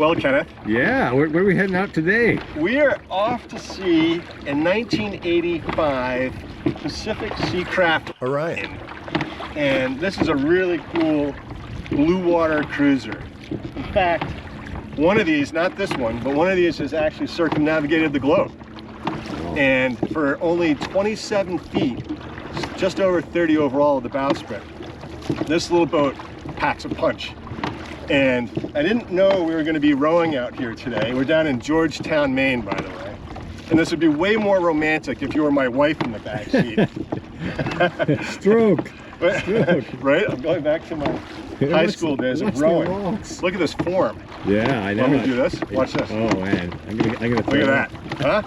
Well, Kenneth. Yeah, where are we heading out today? We are off to sea a 1985 Pacific Seacraft Orion. And this is a really cool blue water cruiser. In fact, one of these, not this one, but one of these has actually circumnavigated the globe. And for only 27 feet, just over 30 overall of the bowsprit, this little boat packs a punch. And I didn't know we were going to be rowing out here today. We're down in Georgetown, Maine, by the way. And this would be way more romantic if you were my wife in the back seat. Stroke. Right? I'm going back to my high school days of rowing. Look at this form. Yeah, I know. Want me to do this? Watch this. Oh man, I'm gonna look at that.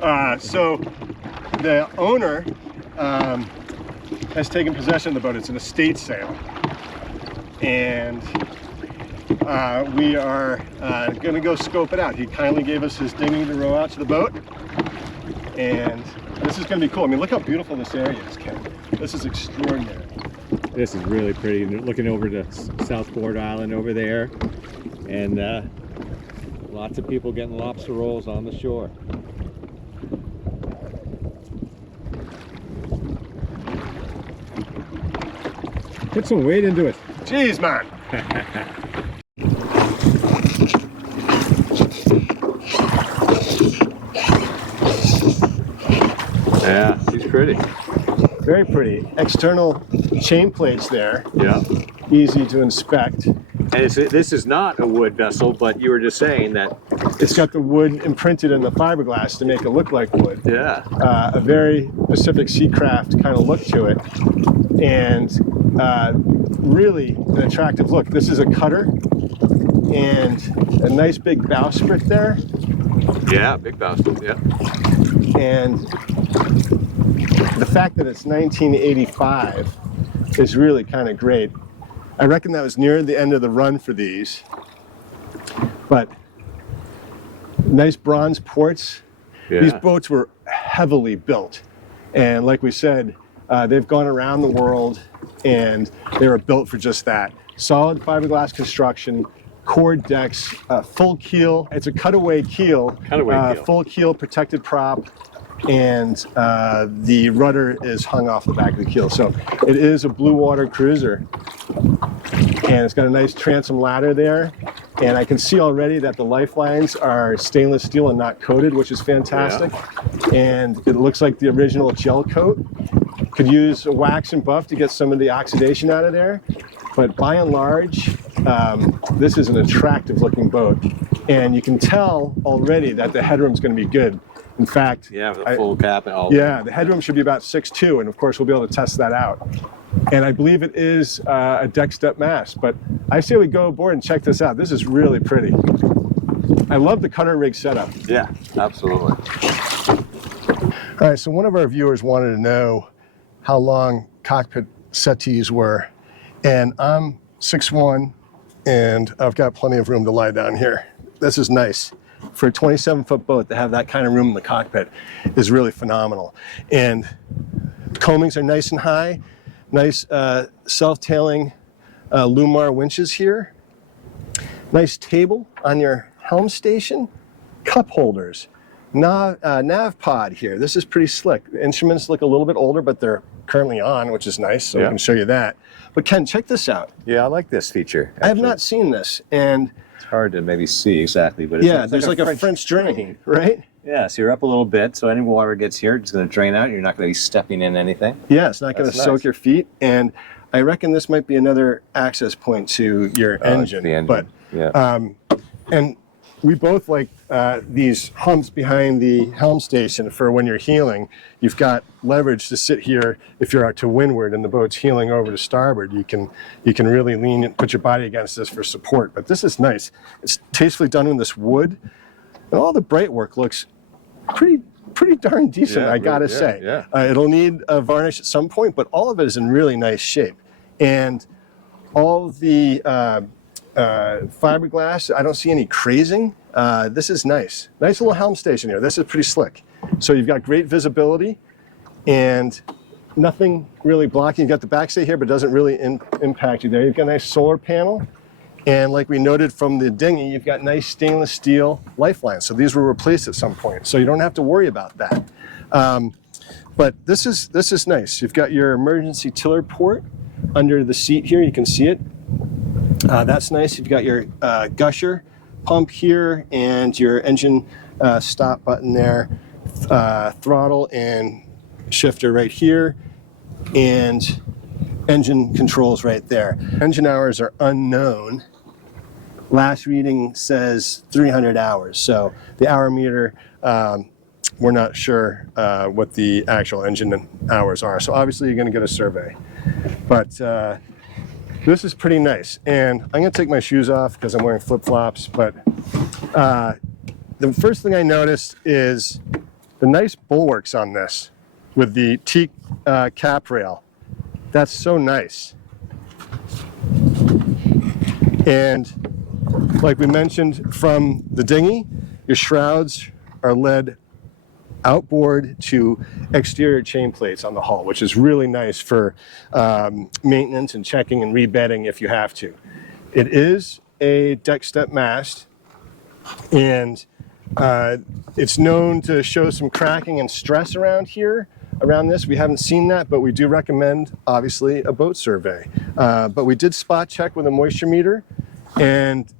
Huh? So the owner has taken possession of the boat. It's an estate sale. And we are going to go scope it out. He kindly gave us his dinghy to row out to the boat, and this is going to be cool. I mean, look how beautiful this area is, Ken. This is extraordinary. This is really pretty. Looking over to Southport Island over there, and lots of people getting lobster rolls on the shore. Put some weight into it. Jeez, man. Yeah, she's pretty. Very pretty. External chain plates there. Yeah. Easy to inspect. And this is not a wood vessel, but you were just saying that it's got the wood imprinted in the fiberglass to make it look like wood. Yeah. A very Pacific Seacraft kind of look to it. And really an attractive look. This is a cutter and a nice big bowsprit there. Yeah, big bowsprit, yeah. And the fact that it's 1985 is really kind of great. I reckon that was near the end of the run for these. But nice bronze ports. Yeah. These boats were heavily built. And like we said, they've gone around the world and they were built for just that. Solid fiberglass construction, cord decks, full keel. It's a cutaway keel. Full keel protected prop, and the rudder is hung off the back of the keel. So it is a blue water cruiser, and it's got a nice transom ladder there. And I can see already that the lifelines are stainless steel and not coated, which is fantastic. Yeah. And it looks like the original gel coat. Could use a wax and buff to get some of the oxidation out of there. But by and large, this is an attractive looking boat. And you can tell already that the headroom's going to be good. In fact, yeah, with a full cap and all. Yeah, the headroom should be about 6'2", and of course we'll be able to test that out. And I believe it is a deck step mast, but I say we go aboard and check this out. This is really pretty. I love the cutter rig setup. Yeah, absolutely. All right, so one of our viewers wanted to know how long cockpit settees were, and I'm 6'1", and I've got plenty of room to lie down here. This is nice. For a 27-foot boat to have that kind of room in the cockpit is really phenomenal. And coamings are nice and high. Nice self-tailing Yanmar winches here. Nice table on your helm station. Cup holders. Nav pod here. This is pretty slick. The instruments look a little bit older, but they're currently on, which is nice, so I can show you that. But Ken, check this out. Yeah, I like this feature. Actually. I have not seen this, and it's hard to maybe see exactly, but it's yeah, there's like a French drain, right? Yeah, so you're up a little bit, so any water gets here, it's going to drain out. You're not going to be stepping in anything. Yeah, it's not going to soak your feet, and I reckon this might be another access point to your engine. The engine. But yeah. And we both like these humps behind the helm station for when you're heeling. You've got leverage to sit here if you're out to windward and the boat's heeling over to starboard. You can really lean and put your body against this for support. But this is nice. It's tastefully done in this wood. And all the bright work looks pretty darn decent, I gotta say. Yeah. It'll need a varnish at some point, but all of it is in really nice shape. And all of the fiberglass, I don't see any crazing. This is nice. Nice little helm station here. This is pretty slick. So you've got great visibility and nothing really blocking. You've got the backstay here, but it doesn't really impact you there. You've got a nice solar panel And like we noted from the dinghy, you've got nice stainless steel lifelines. So these were replaced at some point. So you don't have to worry about that. But this is nice. You've got your emergency tiller port under the seat here. You can see it. That's nice. You've got your gusher pump here and your engine stop button there, throttle and shifter right here, and engine controls right there. Engine hours are unknown. Last reading says 300 hours. So the hour meter, we're not sure what the actual engine hours are. So obviously you're going to get a survey. But this is pretty nice. And I'm going to take my shoes off because I'm wearing flip-flops. But the first thing I noticed is the nice bulwarks on this with the teak cap rail. That's so nice. And like we mentioned from the dinghy, your shrouds are led outboard to exterior chain plates on the hull, which is really nice for maintenance and checking and rebedding if you have to. It is a deck step mast, and it's known to show some cracking and stress around here. Around this, we haven't seen that, but we do recommend, obviously, a boat survey. But we did spot check with a moisture meter, and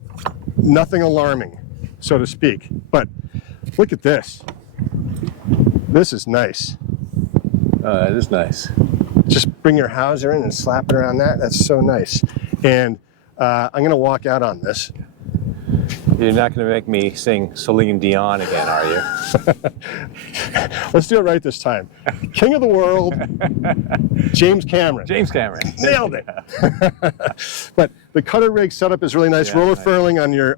nothing alarming, so to speak. But look at this. This is nice. It is nice. Just bring your hawser in and slap it around that. That's so nice. And I'm going to walk out on this. You're not going to make me sing Celine Dion again, are you? Let's do it right this time. King of the world, James Cameron. James Cameron. Nailed it. But the cutter rig setup is really nice. Yeah, Roller nice. furling on your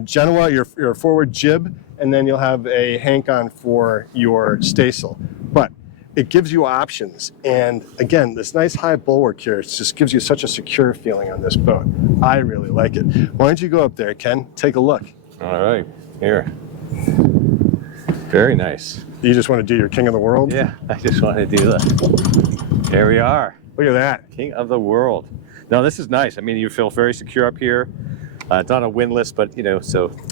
Genoa, your forward jib, and then you'll have a hank on for your staysail. But it gives you options. And again, this nice high bulwark here, it just gives you such a secure feeling on this boat. I really like it. Why don't you go up there, Ken? Take a look. All right, here. Very nice. You just want to do your king of the world? Yeah, I just want to do that. There we are. Look at that. King of the world. No, this is nice. I mean, you feel very secure up here. It's not a windlass, but you know,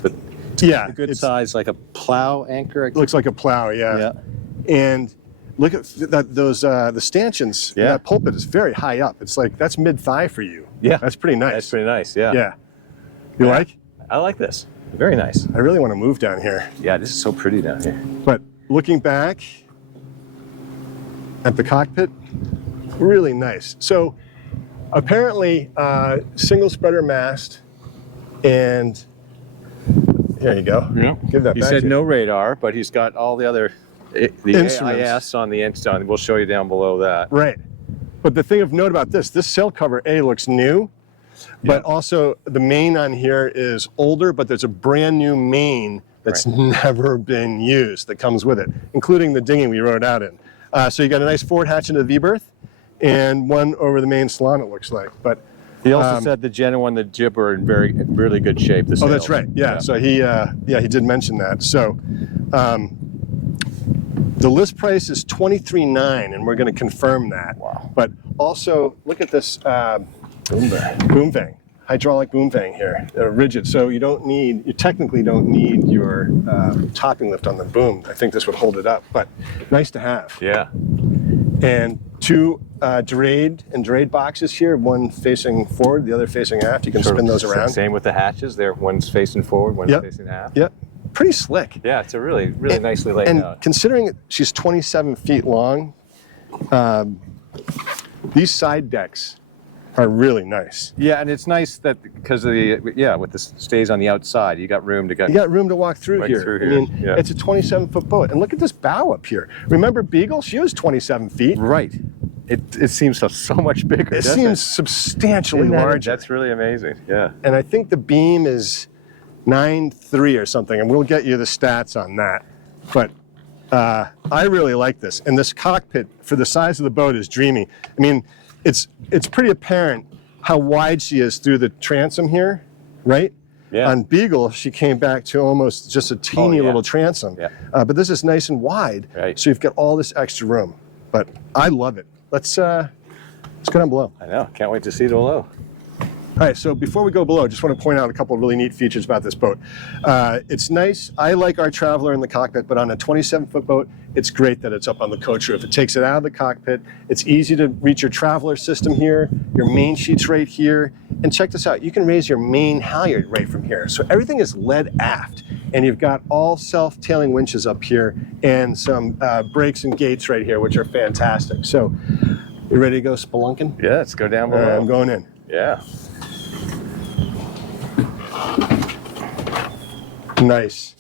but Yeah. a good size, like a plow anchor. It looks like a plow, yeah. And look at the stanchions. Yeah. That pulpit is very high up. It's like, that's mid-thigh for you. Yeah. That's pretty nice. That's pretty nice, yeah. Yeah. You like? I like this. Very nice. I really want to move down here. Yeah, this is so pretty down here. But looking back at the cockpit, really nice. So apparently single spreader mast, and there you go. Yeah. Give that He back said to you. no radar, but he's got all the other, the Instruments. AIS on the inside. We'll show you down below that. Right. But the thing of note about this sail cover, A, looks new, but also the main on here is older, but there's a brand new main that's never been used that comes with it, including the dinghy we rode out in. So you got a nice forward hatch into the V-berth and one over the main salon, it looks like. But He also said the Genoa and the jib are in really good shape. The oh, that's sails. right. Yeah. So he did mention that. So the list price is $23,900, and we're going to confirm that. Wow. But also look at this boom vang, hydraulic boom vang here. They're rigid, so you technically don't need your topping lift on the boom. I think this would hold it up, but nice to have. Yeah. And two Drade boxes here, one facing forward, the other facing aft. You can spin those around. Same with the hatches. There, one's facing forward, one's facing aft. Yep. Pretty slick. Yeah, it's a really nicely laid And out. considering she's 27 feet long, these side decks are really nice. Yeah, and it's nice that because of the with the stays on the outside, you got room to go. You got room to walk through Right here. through I here, mean, yeah. it's a 27-foot boat. And look at this bow up here. Remember Beagle? She was 27 feet. Right. It seems so much bigger. It doesn't seems substantially larger. That's really amazing. Yeah. And I think the beam is 9.3 or something, and we'll get you the stats on that. But I really like this. And this cockpit, for the size of the boat, is dreamy. I mean, it's pretty apparent how wide she is through the transom here, right? Yeah. On Beagle, she came back to almost just a teeny little transom. Yeah. But this is nice and wide, Right. so you've got all this extra room. But I love it. Let's go down below. I know. Can't wait to see it below. All All right, so before we go below, I just want to point out a couple of really neat features about this boat. It's nice. I like our Traveler in the cockpit, but on a 27-foot boat, it's great that it's up on the coach roof. It takes it out of the cockpit. It's easy to reach your Traveler system here, your main sheet's right here. And check this out, you can raise your main halyard right from here. So everything is led aft, and you've got all self-tailing winches up here and some brakes and gates right here, which are fantastic. So, you ready to go spelunking? Yeah, let's go down below. I'm going in. Yeah. Nice.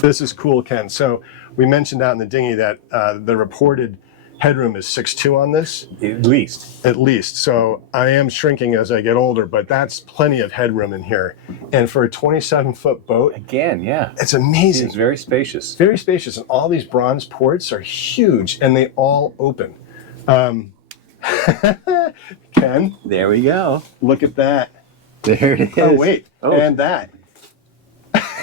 This is cool, Ken. So we mentioned out in the dinghy that the reported headroom is 6'2" on this. At least. At least. So I am shrinking as I get older, but that's plenty of headroom in here. And for a 27-foot boat, Again, yeah. it's amazing. It's very spacious. Very spacious, and all these bronze ports are huge, and they all open. Ken, There we go. look at that. There it is. Oh, wait, Oh. and that.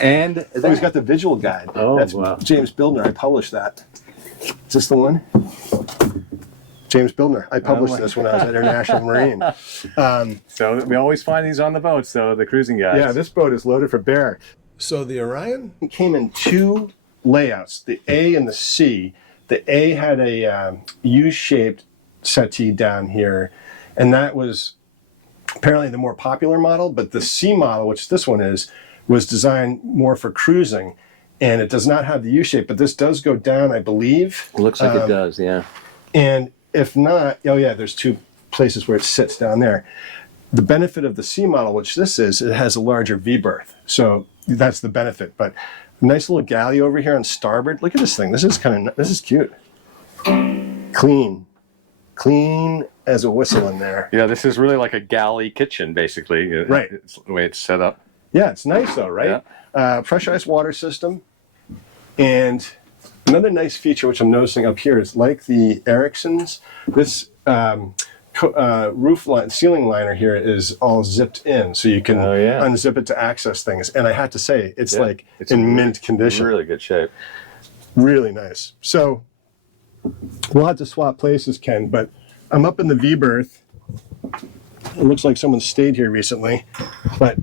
And Oh, he's got the visual guide. Oh, That's wow. James Bildner. I published that. Is this the one? James Bildner. I published this when I was at International Marine. So we always find these on the boat, so the cruising guys. Yeah, this boat is loaded for bear. So the Orion came in two layouts, the A and the C. The A had a U-shaped settee down here, and that was apparently the more popular model, but the C model, which this one is, was designed more for cruising, and it does not have the U-shape, but this does go down, I believe. It looks like it does, yeah. And if not, oh yeah, there's two places where it sits down there. The benefit of the C model, which this is, it has a larger V-berth. So that's the benefit. But a nice little galley over here on starboard. Look at this thing. This is this is cute. Clean. Clean as a whistle in there. Yeah, this is really like a galley kitchen, basically. Right. It's the way it's set up. Yeah, it's nice though, right? Pressurized water system. And another nice feature which I'm noticing up here is like the Ericsson's, this roof line, ceiling liner here is all zipped in, so you can unzip it to access things. And I have to say, it's like it's in mint condition. Really good shape. Really nice. So we'll have to swap places, Ken, but I'm up in the V-berth. It looks like someone stayed here recently, but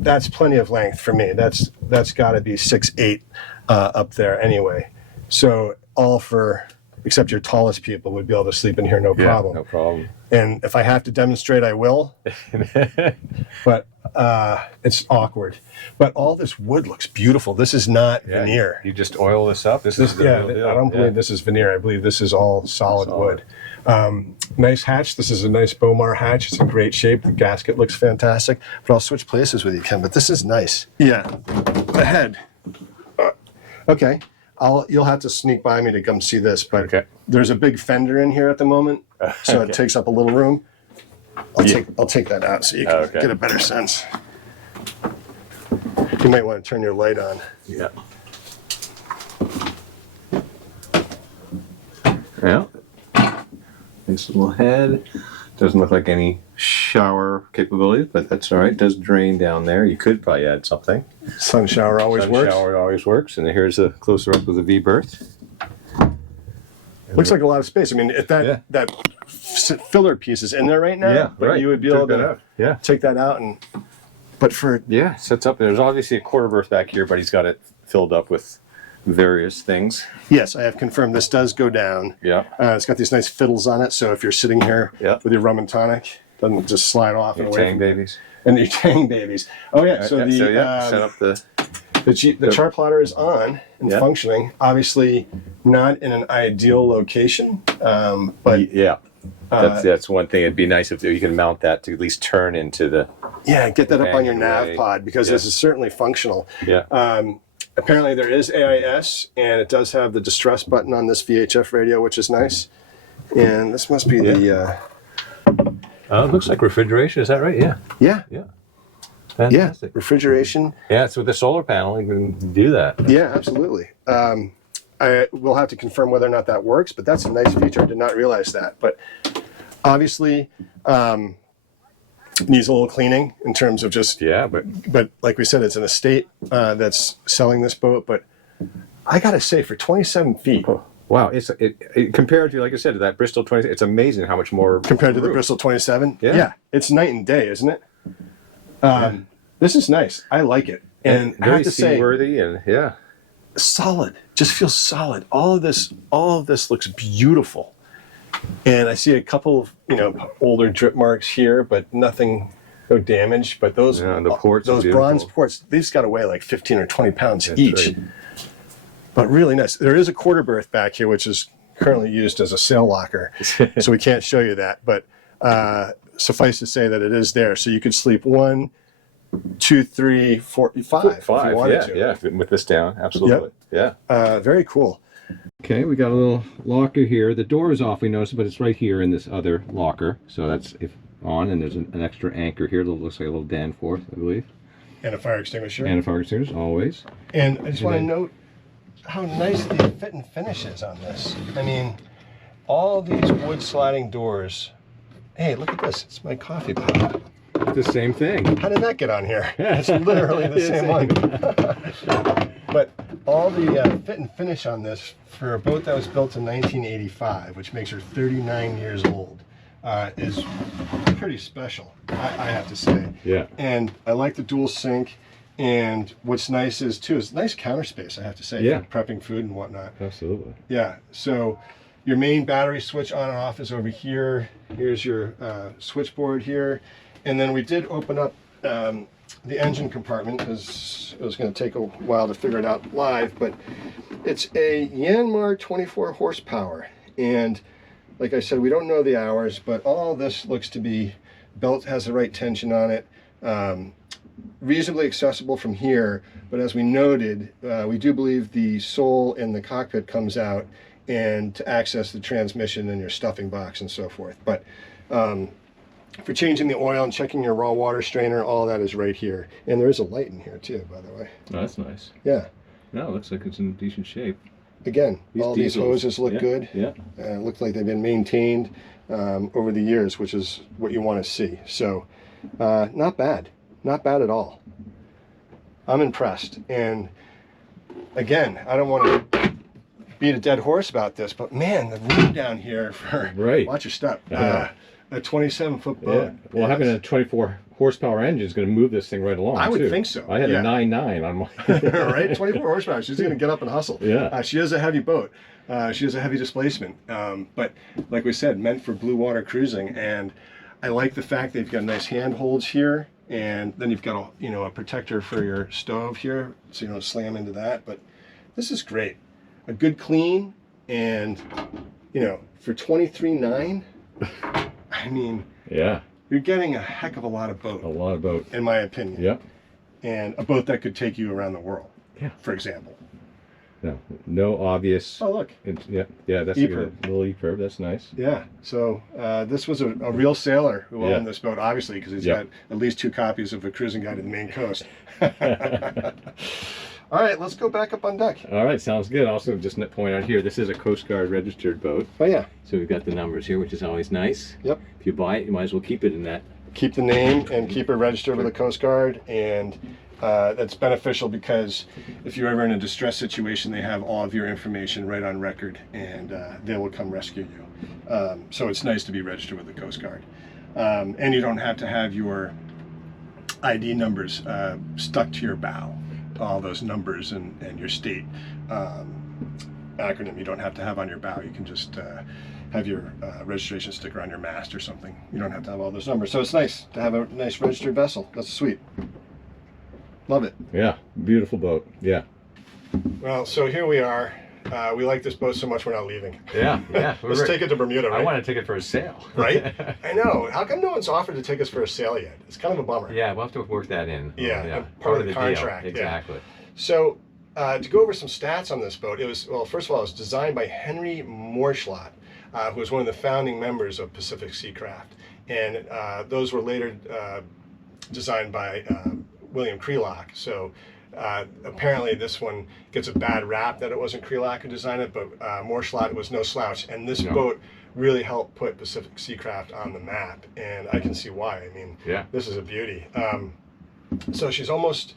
that's plenty of length for me. That's got to be 6'8" up there anyway. So all for, except your tallest people would be able to sleep in here no problem. No problem. And if I have to demonstrate, I will. But it's awkward. But all this wood looks beautiful. This is not veneer. You just oil this up. This is the real deal. I don't believe this is veneer. I believe this is all solid wood. Nice hatch. This is a nice Bomar hatch. It's in great shape. The gasket looks fantastic. But I'll switch places with you, Ken. But this is nice. Yeah. The head. Okay. You'll have to sneak by me to come see this, but there's a big fender in here at the moment, so it takes up a little room. I'll take that out so you can get a better sense. You might want to turn your light on. Yeah. Yeah. Nice little head. Doesn't look like any shower capability, but that's all right. It does drain down there. You could probably add something. Sun shower always works. Sun shower always works. And here's a closer up of the V-berth. Looks like a lot of space. I mean, if that filler piece is in there right now, but you would be able to take that out and. But for sets up. There's obviously a quarter berth back here, but he's got it filled up with various things. Yes, I have confirmed this does go down. Yeah. It's got these nice fiddles on it, so if you're sitting here with your rum and tonic, it doesn't just slide off and away. Tang babies. And your tang babies. Oh yeah, so set up the chart plotter is on and functioning. Obviously, not in an ideal location, but that's one thing. It'd be nice if you can mount that to at least turn into the get that up on your nav pod, because this is certainly functional. Apparently there is AIS, and it does have the distress button on this VHF radio, which is nice. And this must be the it looks like refrigeration. Is that right? Yeah. Fantastic. Refrigeration. Yeah, it's with the solar panel. You can do that. Yeah, absolutely. I will have to confirm whether or not that works, but that's a nice feature. I did not realize that. But obviously, needs a little cleaning in terms of just. But like we said, it's an estate that's selling this boat. But I gotta say, for 27 feet, Wow, compared to, like I said, to that Bristol 20, it's amazing how much more Compared to the room. Bristol 27? Yeah. It's night and day, isn't it? This is nice. I like it. And I very have to say, seaworthy, and yeah. solid. Just feels solid. All of this looks beautiful. And I see a couple of, older drip marks here, but nothing, no damage. But those, the ports are those beautiful. bronze ports, they've got to weigh like 15 or 20 pounds That's each. right. But really nice. There is a quarter berth back here, which is currently used as a sail locker. So we can't show you that. But suffice to say that it is there. So you could sleep 1, 2, 3, 4, 5 if you wanted to. Yeah, with this down, absolutely. Yep. Yeah. Very cool. Okay, we got a little locker here. The door is off, we noticed, but it's right here in this other locker. So that's on, and there's an extra anchor here that looks like a little Danforth, I believe. And a fire extinguisher. And a fire extinguisher, always. And I just want to note how nice the fit and finish is on this. I mean, all these wood sliding doors. Hey, look at this. It's my coffee pot. It's the same thing. How did that get on here? It's literally the same one. But all the fit and finish on this for a boat that was built in 1985, which makes her 39 years old, is pretty special, I have to say. Yeah. And I like the dual sink. And what's nice is, too, it's nice counter space, I have to say, Yeah. for prepping food and whatnot. Absolutely. Yeah, so your main battery switch on and off is over here. Here's your switchboard here. And then we did open up the engine compartment because it was going to take a while to figure it out live, but it's a Yanmar 24 horsepower. And like I said, we don't know the hours, but all this looks to be, belt has the right tension on it. Reasonably accessible from here, but as we noted, we do believe the sole in the cockpit comes out and to access the transmission and your stuffing box and so forth. But for changing the oil and checking your raw water strainer, all that is right here. And there is a light in here too, by the way. Oh, that's nice. Yeah. No, it looks like it's in decent shape. Again, all these hoses look good. Yeah. Look like they've been maintained over the years, which is what you want to see. So not bad. Not bad at all. I'm impressed. And again, I don't want to beat a dead horse about this, but man, the room down here for, watch your step, a 27-foot boat. Yeah. Well, having a 24 horsepower engine is going to move this thing right along. I would think so. I had a 9.9 on my. Right? 24 horsepower. She's going to get up and hustle. Yeah. She is a heavy boat. She has a heavy displacement. But like we said, meant for blue water cruising. And I like the fact they've got nice handholds here. And then you've got a protector for your stove here, so you don't slam into that. But this is great. A good clean, and for $23,900, I mean, yeah, you're getting a heck of a lot of boat. A lot of boat, in my opinion. Yep. And a boat that could take you around the world. Yeah. For example. No obvious. Oh, look. Yeah, that's a little E-curve. That's nice. Yeah. So this was a real sailor who owned this boat, obviously, because he's got at least 2 copies of A Cruising Guide to the Maine Coast. All right, let's go back up on deck. All right, sounds good. Also, just point out here, this is a Coast Guard registered boat. Oh, yeah. So we've got the numbers here, which is always nice. Yep. If you buy it, you might as well keep it in that. Keep the name and keep it registered with the Coast Guard, and that's beneficial because if you're ever in a distress situation, they have all of your information right on record, and they will come rescue you. So it's nice to be registered with the Coast Guard. And you don't have to have your ID numbers stuck to your bow. All those numbers and your state acronym you don't have to have on your bow. You can just have your registration sticker on your mast or something. You don't have to have all those numbers. So it's nice to have a nice registered vessel. That's sweet. Love it. Yeah, beautiful boat. Yeah. Well, so here we are. We like this boat so much we're not leaving. Yeah. Let's take it to Bermuda, right? I want to take it for a sail. Right? I know. How come no one's offered to take us for a sail yet? It's kind of a bummer. Yeah, we'll have to work that in. Yeah, part of the contract. Deal. Exactly. Yeah. So to go over some stats on this boat, it was, well, first of all, it was designed by Henry Morschlot, who was one of the founding members of Pacific Seacraft. And those were later designed by William Krelock. So apparently this one gets a bad rap that it wasn't Krelock who designed it, but Morschlot was no slouch. And this boat really helped put Pacific Seacraft on the map. And I can see why. I mean, this is a beauty. So she's almost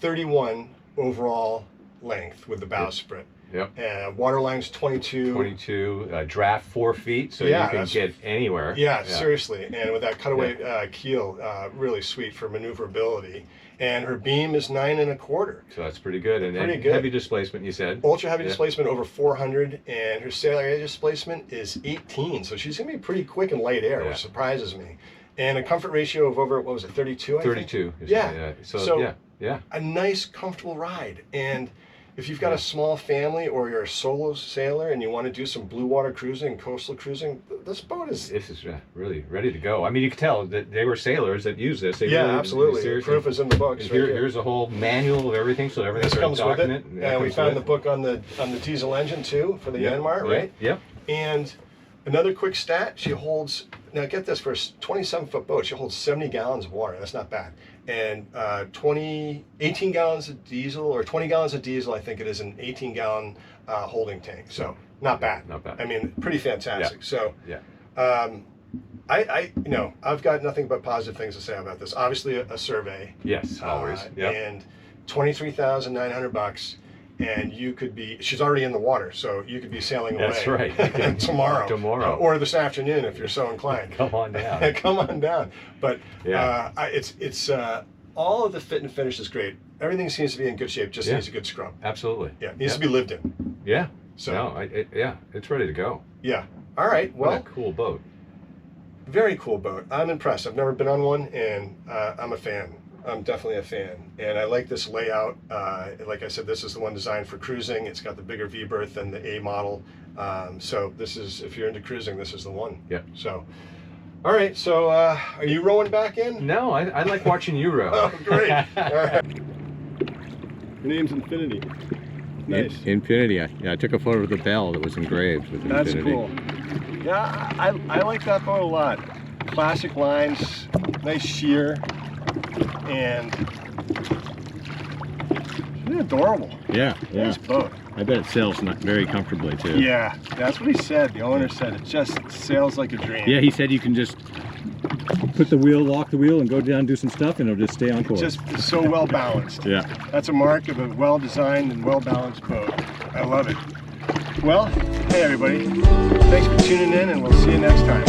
31 overall length with the bowsprit. Yep. Waterline's 22. 22. Draft 4 feet, so Yeah, you can get anywhere. Yeah, seriously. And with that cutaway keel, really sweet for maneuverability. And her beam is 9 1/4. So that's pretty good. And Pretty then good. heavy displacement, you said. Ultra heavy displacement over 400, and her sail area displacement is 18. So she's gonna be pretty quick in light air, which surprises me. And a comfort ratio of over, what was it, 32? 32. Yeah. So yeah. A nice, comfortable ride. And if you've got a small family or you're a solo sailor and you want to do some blue water cruising, coastal cruising, this boat is... This is really ready to go. I mean, you can tell that they were sailors that used this. They really, absolutely. Seriously. The proof is in the books. Here's a whole manual of everything, so everything's This comes with it. And we found the book book on the diesel engine too for the Yanmar, right? Yep. And another quick stat, she holds, now get this, for a 27-foot boat, she holds 70 gallons of water. That's not bad. And 18 gallons of diesel, or 20 gallons of diesel, I think it is, an 18-gallon holding tank. So not bad. Not bad. I mean, pretty fantastic. So yeah. I've got nothing but positive things to say about this. Obviously, a survey. Yes, always. And $23,900. And you could be, she's already in the water, so you could be sailing away. That's right. tomorrow. Or this afternoon if you're so inclined. Come on down. Come on down. But it's all of the fit and finish is great. Everything seems to be in good shape, just needs a good scrub. Absolutely. Yeah, it needs to be lived in. Yeah. So no, it's ready to go. Yeah. All right. Well, what a cool boat. Very cool boat. I'm impressed. I've never been on one, and I'm a fan. I'm definitely a fan, and I like this layout. Like I said, this is the one designed for cruising. It's got the bigger V-berth than the A model. So this is, if you're into cruising, this is the one. Yeah. So, all right. So, are you rowing back in? No, I like watching you row. Oh, great. All right. Your name's Infinity. Nice. Infinity. I took a photo of the bell that was engraved with That's Infinity. cool. Yeah, I like that boat a lot. Classic lines, nice sheer. And she's adorable. Yeah. Nice boat. I bet it sails not very comfortably too. Yeah, that's what he said. The owner said it just sails like a dream. Yeah, he said you can just put the wheel, lock the wheel, and go down and do some stuff, and it'll just stay on course. Just so well balanced. Yeah. That's a mark of a well designed and well balanced boat. I love it. Well, hey everybody. Thanks for tuning in, and we'll see you next time.